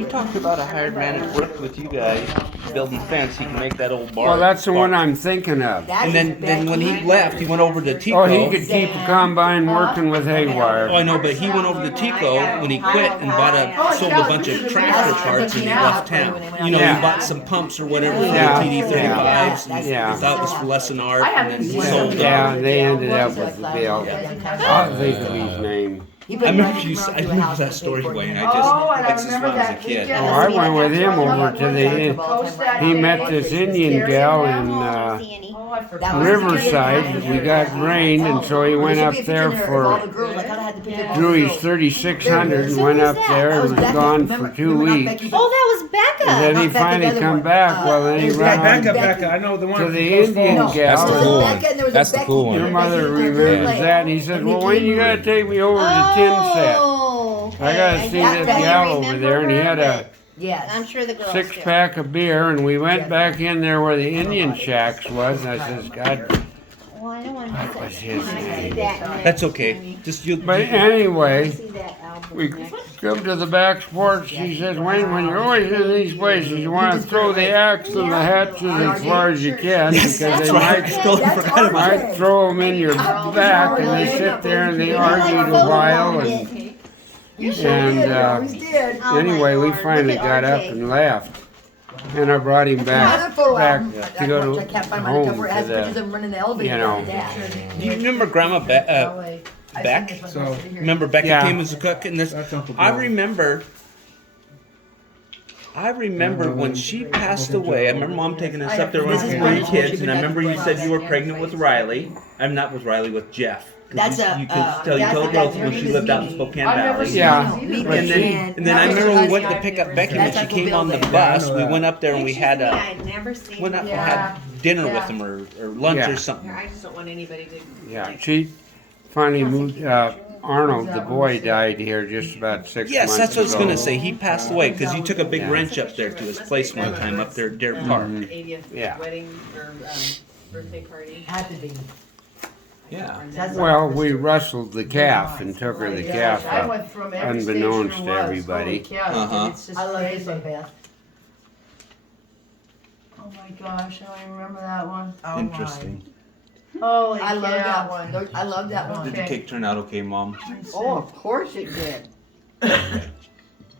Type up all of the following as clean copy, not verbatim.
you talked about a hired man that worked with you guys building fence. He can make that old barn. Well, that's the one I'm thinking of. And then when he left, he went over to Tico. Oh, he could keep a combine working with haywire. Oh, I know, but he went over to Tico when he quit and sold a bunch of tractor parts and he left town. You know, Yeah. he bought some pumps or whatever for Yeah. the TD35s. And Yeah. he thought it was for less than art, and then he sold them. Yeah, they ended up with the bill. I'll think of his name. I remember that story, Wayne. That's just when I was a kid. Oh, I went with him over to the. He met this Indian gal in Riverside. We got rain, and so he went up there drew his 3600 and went up there and was gone for 2 weeks. Oh, that was Becca. And then he finally come back. Well, then he ran Becca. I know the one. to the Indian That's the gal. cool one. That's the cool Your one. mother remembers that, and he said, "Well, Wayne, you gotta take me over to Tin Set. Oh, I gotta see that gal over there." And he had a Yes. I'm sure the girls 6-pack of beer, and we went back in there where the Indian shacks was, and I says, "God, Well, I don't want what was his to see name?" that. That's okay. Just you. But anyway, See that album. we come to the back porch. She says, "Wayne, when you're always in these places, you want to throw the axe and the hatches as far as you can because they might throw them in your back." And they sit there and they argued a while. And anyway, we finally got up and left. And I brought him back to go to home to the, you know. Do you remember Grandma Beck? So, Remember Becca Yeah. came as a cook in this? That's Uncle I Bill. remember when she passed away. I remember Mom taking us up there when we were kids, and I remember you said you were pregnant with Riley. I'm not with Riley, with Jeff. You could tell girls when she lived out in Spokane Valley. Yeah. And then I remember we went to pick up Becky when she came on the bus. We went up there and we had I'd never seen went up and had dinner with them or lunch Yeah. or something. I just don't want anybody to. Yeah, she finally moved. Arnold, the boy, died here just about 6 months Yes, that's what I was ago. gonna say. He passed away because you took a big wrench up there to his place one time up there at Deer Park. 80th Yeah. wedding or birthday party. Had to be. Yeah. Well, we wrestled the calf and took her the calf I up, went from every unbeknownst station to was. everybody. Holy cow, Uh-huh. it's just I love this crazy. one, Beth. Oh my gosh, I don't remember that one. Interesting. Holy I love cow. that one. I love that one. Did the cake turn out okay, Mom? Oh, of course it did.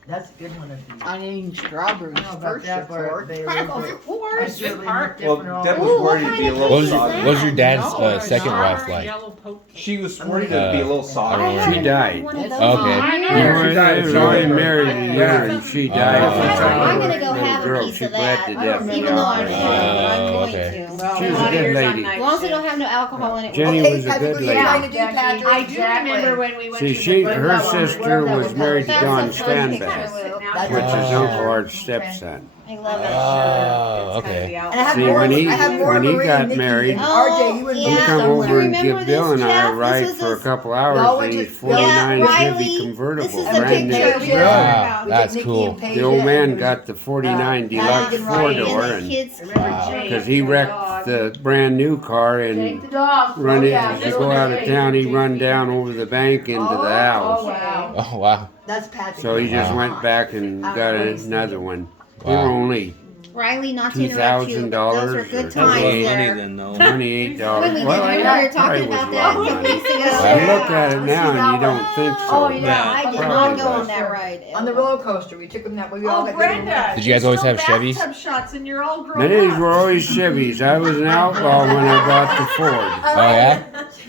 That's a good one. I think. Onion strawberries I don't know about first, that of part, course. they Of were- course. I certainly part. looked different all Deb over. was worried it'd be a What little was, soggy. what was your dad's No, second wife Sour like? yellow poke cake. She was worried it'd be a little I soggy. don't She died. One of those. Okay. We was only married a year and she died. I'm gonna go Little have a girl, piece she of bled that, to I death. don't even though I'm remember. sorry, but I'm going okay. to. She was a good lady. As long as it don't have no alcohol in it. Jenny we're was a okay. good lady. Trying to do, Patrick. I do remember when we went See, to the her sister was married to That's Don the first picture. Stanback, which is Uncle Art's stepson. I love it. Oh, okay. See, when he got married, Oh, he yeah. come Do you over and remember give Bill this, and I a Jeff? ride This was for a his- couple Y'all hours went in to- his 49 Yeah, Chevy Riley, this convertible, is the brand picture. new. Wow, that's cool. The old man got the 49 Deluxe four-door, And the and kids because he wrecked the brand new car Take and the dog. run it, Yeah, as you go out of town, he run down over the bank into the Oh, house. wow. Oh, wow. That's Patrick. So he just went back and got another one. We were only Riley, not to interrupt you, but $2,000 those are good or That's a times lot of money there. then, though. $28. When we did, Well, remember we that were talking probably was about a that lot a of couple money. weeks ago. You look at it now and you don't think so. Oh, Yeah, yeah. I did Probably not go was. on that ride. On the roller coaster, we took them that way. We all Oh, got Brenda. Did you guys always have Chevys? Bathtub shots and you're all grown These up. were always Chevys. I was an outlaw when I bought the Ford. Oh, yeah?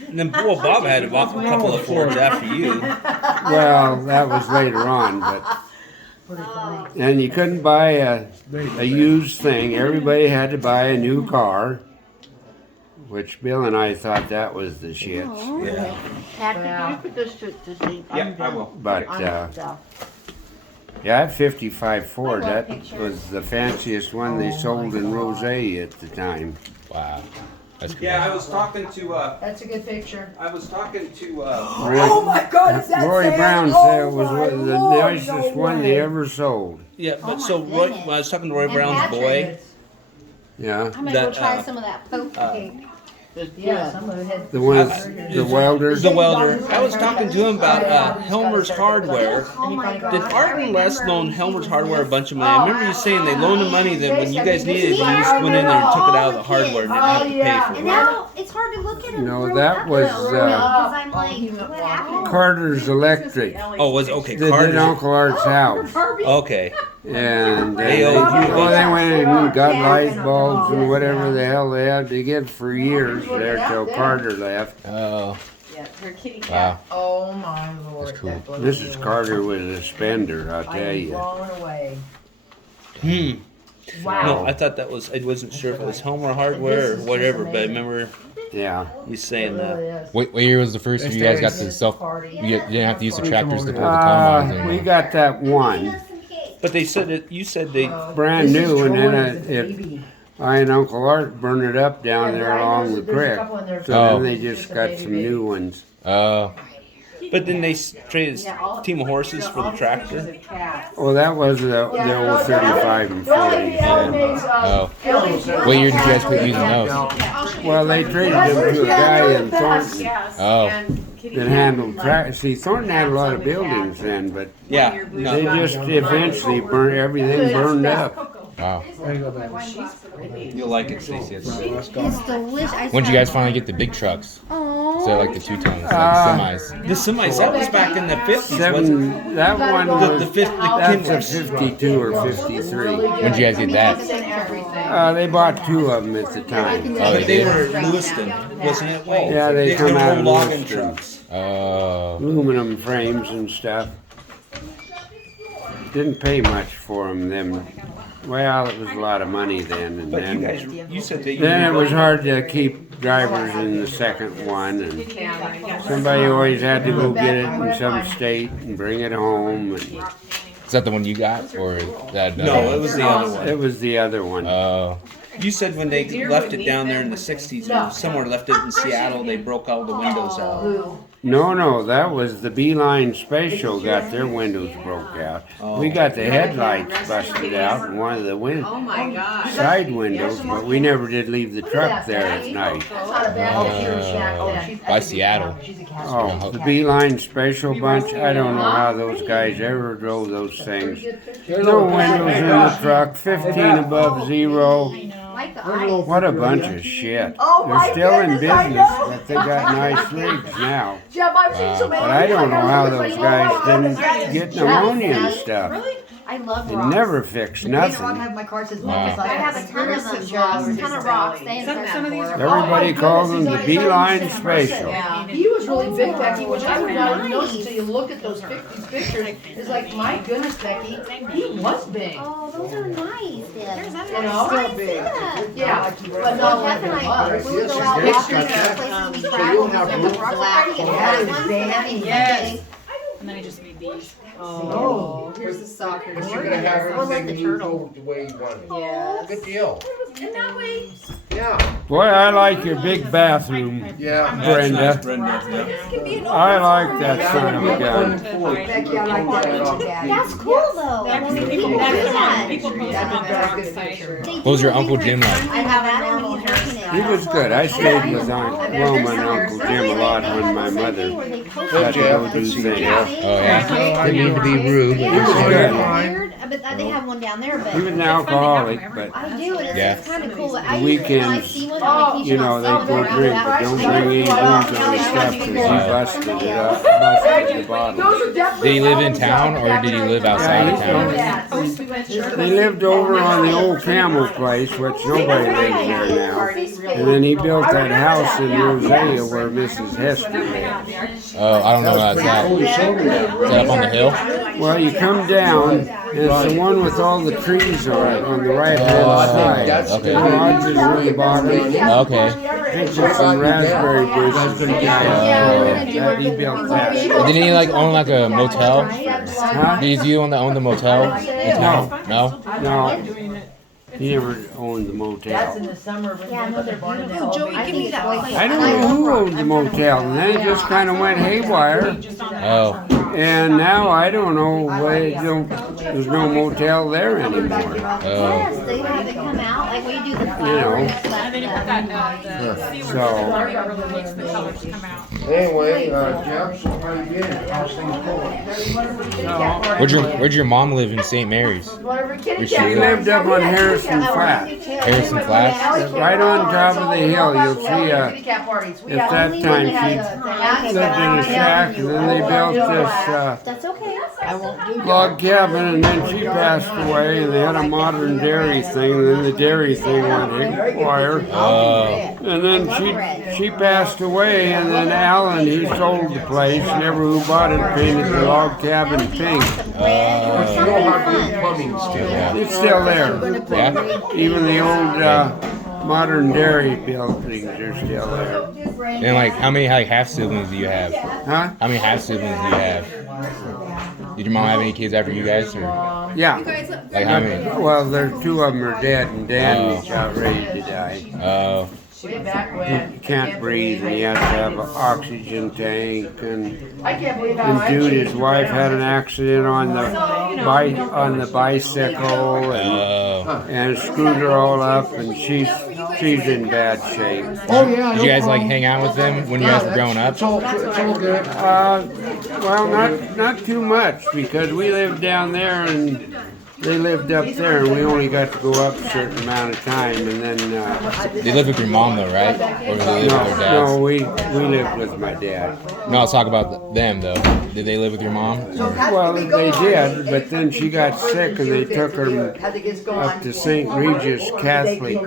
And then poor Bob had a couple of Fords after you. Well, that was later on, but and you couldn't buy a used thing. Everybody had to buy a new car, which Bill and I thought that was the shit. Yeah. Patrick, can you put this to sleep? Yeah, I will. But yeah, that 55 Ford, that was the fanciest one they sold in Rose at the time. Wow. That's cool. Yeah, I was talking to. That's a good picture. I was talking to. Oh my God, is that Roy Sam? Brown Oh said it was my one of the Lord, nicest no one they way. ever sold. Yeah, Oh but my so Roy, goodness. when I was talking to Roy And Brown's Patrick, boy, Yeah. I'm gonna go That, try some of that poke cake. Yeah, some of it had. The one, the welder. The welder. I was talking to him about Helmer's Hardware. Oh my God. Did Art and Les loan Helmer's Hardware a bunch of money? I remember you saying they loaned him money, then when you guys needed it, you just went in there and took it out of the hardware and didn't have to pay for And it. now it's hard to look at them. No, growing that up, was, though, because I'm like, what happened? Carter's Electric. Oh, was okay. They did Carter's. Uncle Art's house. Okay. And They owed you a well, they bunch. went in and got light bulbs and whatever the hell they had to get for years there till Carter left. Oh, Yeah, her kitty wow. cat. Oh my Lord. That's cool. that blows Mrs. me Carter was a spender, I'll away. tell I'm you. blown away. Hmm. Wow. No, I thought that was. I wasn't sure if it was Helmer Hardware or whatever, but I remember Yeah. you saying that. What year was the first year you guys got the self? You didn't have to use the tractors to pull the combines We anymore. got that one, But they said it. You said they. brand This is new, and then Troy's, it, the baby. I and Uncle Art burned it up down there along the There's a creek. couple in there. So Oh. then they just got some new ones. Oh, But then they traded a team of horses for the tractor. Well, that was the old 35 and 40. oh. What year did you guys quit using those? Well, they traded them to a guy in Thornton Oh, that handled See, Thornton had a lot of buildings then, but Yeah. they No. just eventually burned everything burned up. wow. You'll like it, Stacey. It's It's delicious. When did you guys finally get the big trucks? Oh. So like the 2 tons, like semis. the semis. That was back in the 50s, wasn't Seven. That one it? was The fifth. The that's a Kindlers. 52 or 53. When did you guys get that? They bought 2 of them at the time. Oh, But they did? were Lewiston, wasn't it? Oh, Yeah, they come were out of logging Lewiston. trucks. Oh, Aluminum frames and stuff. Didn't pay much for them. Well, it was a lot of money then, and But you then guys, you said that you. then it was hard to keep drivers in the second one, and somebody always had to go get it in some state and bring it home. And is that the one you got, or that? No, it was the other one. it was the other one. Oh, You said when they left it down there in the 60s, and somewhere left it in Seattle, they broke all the windows out. No, that was the Beeline Special got their windows broke out. We got the headlights busted out and one of the Oh my gosh. side windows, but we never did leave the truck there at night. by Seattle. Oh, the Beeline Special bunch, I don't know how those guys ever drove those things. No windows in the truck, 15 above zero. Like the ice. What a bunch of shit. Oh, my They're still in goodness, I business, know. but they got nice rigs now. Jeff, I've seen so many. But I don't know how those guys didn't get pneumonia and stuff. I love They rocks. never fixed You know, I nothing. have my car says Wow. I have a ton of them, John. A ton of rocks. They Some of these are. Everybody calls them the Beeline Special. Yeah. He was really big, Becky, which I would not have noticed until you look at these pictures. It's like, my goodness, Becky, he was big. Oh, those are nice. Then. You know? I didn't see that. Yeah, but not like Jeff it and I, was. we would go out walking to places we traveled. And the rocks are pretty. And that one, and Yes. And then I just made these. Oh, here's the soccer. But you're gonna have Or like everything the moved turtle. over the way you want it. Yes. Good deal. And that way. Yeah, Boy, I like your big bathroom, yeah. Brenda. Brenda. I like that son of a gun. Becky, I like that. That's cool though. That's When people do post that. people post That's on a the very rock good site. picture. They What was do your when Uncle we Jim were like? friends, I have and an he's Uncle working it. He was good. I stayed with Wilma and Uncle Jim a lot when my mother got to go do things. Oh yeah. Didn't mean to be rude, but Yeah, you're was it's good. weird, but they have one down there, but. He was an alcoholic, but I do, and Yeah. it's kind of cool. I Weekends, see one on vacation you know, on they South go Road, drink, but don't bring any booze on the stuff because he busted it up, busted the bottle. Those are definitely. Did he live in town or did he live outside of town? Post we went to. They lived over on the old Camel place, which nobody lives there now. And then he built that house in Rosalia where Mrs. Hester lived. Oh, I don't know where that's at. Is that up on the hill? Well, you come down, and it's the one with all the trees on it on the right-hand Oh, side. that's- okay. The lodge is on the bottom. Okay. Picture some raspberry bushes. That he built that. Didn't he like own like a motel? Huh? Did you own the motel in town? No. No, he never owned the That's motel. in the summer. when Yeah, they no, put they're the barn in beautiful. the Joey, oven. give me that place. I don't know who owned the motel, and then it just kind of went haywire. Oh. And now I don't know, they don't there's no motel there anymore. Yes, they have it come out, like when you do the know. flowers. And then you put that, the sea So- really makes the colors come out. Anyway, Jeff, so how you been? How's things going? Where'd your mom live in St. Mary's? Whatever kitty Where's She she lived up on Harrison Flat. Harrison Flats? Right on top of the hill, you'll see, kitty cat parties. We at got that time, she lived in a shack, and then they built this, That's okay. I won't do log cabin, and then she passed away, and they had a modern dairy thing, and then the dairy thing went haywire. Oh, And then she passed away, and then Alan, he sold the place, and everyone who bought it painted the log cabin pink. You know how good plumbing's still. It's still there. yeah. Even the old modern dairy buildings are still there. And like, how many like half siblings do you have? Huh? How many half siblings do you have? Did your mom have any kids after you guys, or Yeah. like how many? Well, two of them are dead, and Dan's about ready to die. Oh, way back when. He can't breathe, and he has to have an oxygen tank. And I can't believe how I dude, his changed wife my had an accident on the bicycle, oh. and screwed her all up, and she's in bad shape. Oh, yeah. Did you guys like hang out with them when you guys were growing up? It's all good. Well, not too much, because we lived down there and they lived up there, and we only got to go up a certain amount of time, and then They lived with your mom though, right? Or did they live with their dads? no, we lived with my dad. No, let's talk about them though. Did they live with your mom? Well, they did, but then she got sick, and they took her up to St. Regis Catholic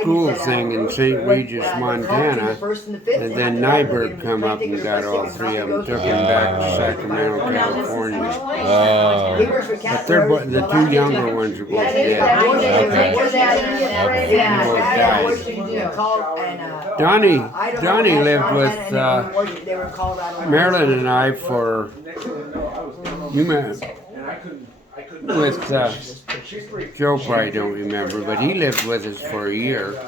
school thing in St. Regis, Montana, and then Nyberg come up and got all three of them, took him back to Sacramento, California. Oh, But the two younger ones are both dead. Donnie lived with Marilyn and I for Joe probably don't remember, but he lived with us for a year.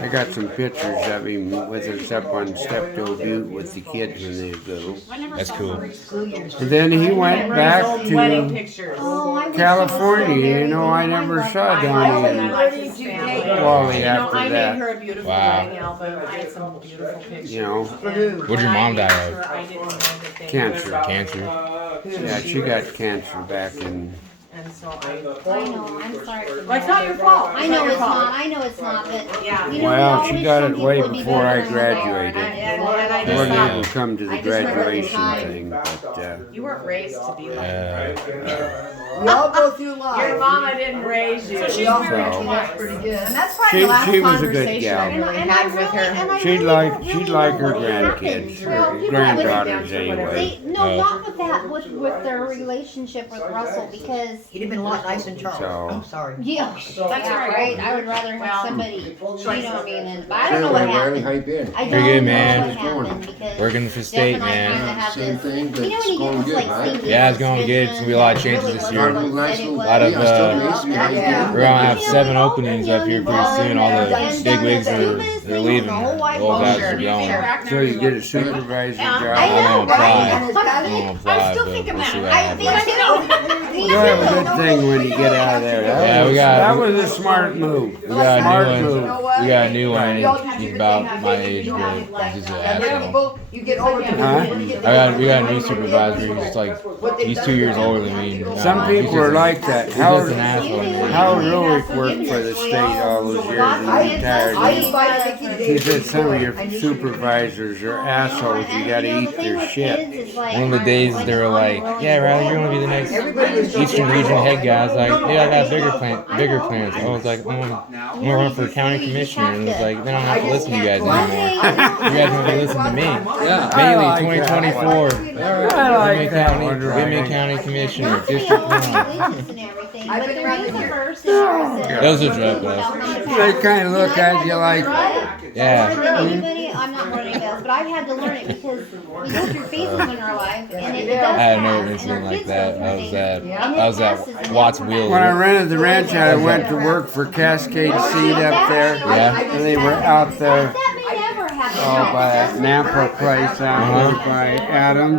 I got some pictures of him with us up on Steptoe Butte with the kids when they were little. that's cool. And then he went back to California. You know, I never saw Donnie and Wally after that. Wow. You know, What'd your mom die of? cancer. Cancer. Yeah, she got cancer back in. I know, I'm sorry. Well, it's not your fault. I know it's not, but. Yeah. You know, Well, we she always got some it way people would be before better I than we are. graduated. I I wasn't able just- to come to the I just remember the graduation time. thing, but You weren't raised to be like We all go through life. your mama didn't raise you. So she's so Pretty good. And that's probably the last she was a good conversation gal. I really had with her. she'd like her grandkids, her granddaughters anyway. No, not with that, with their relationship with Russell, because, He'd have been a lot nicer than Charles. So- I'm sorry. yeah, that's right, I would rather have somebody, you know what I mean, and, but I don't know what Riley, how happened. you been? I Pretty don't good, know man. what happened, because Working for Jeff state, and I man. kinda have Same this- thing, but you know it's when you going get this, good, like, right? sneaky Yeah, it's going good. It's gonna be a lot of suspicion changes this that year. really Nice wasn't little- what lot of, it was. yeah. We're gonna have 7 openings up here pretty soon. All the big wigs are they're leaving. The old guys are going. So you get a supervisor job. I know, I'm gonna apply. right? I'm gonna apply, I'm still but thinking we'll see what that. I think happens. so. You'll have a good thing when you get out of there. Yeah, we got- That was a smart move. We got Smart a new move. one. We got a new one. He's about my age, but he's just an asshole. You get older. Huh? We got a new supervisor. He's like, he's 2 years older than me. Some He's people are just- like that. He's just an Howard asshole. Ruick worked for the state all those years and retired. He said some of your supervisors are assholes. You gotta eat their shit. One of the days they were like, "Yeah, Riley, you're gonna be the next Eastern Regional head guy." I was like, "Yeah, I got bigger plans." I was like, "I'm gonna run for county commissioner," and it was like, "They don't have to listen to you guys anymore. You guys want to listen to me." Yeah, Bailey, 2024, I like that one, Whitman County Commissioner, District 1. But there is a verse in That was a joke, They kind of look at you like, Yeah. Anybody, I'm not running bells, but I've had to learn it because we go through phases in our life, and it does I had pass, never and incident our like kids that. go I through was things. at Watts Wheel. when I rented the ranch, I went to work for Cascade Seed up there. Yeah. And they were out there That may never happen. by that Napa place out there by Adams.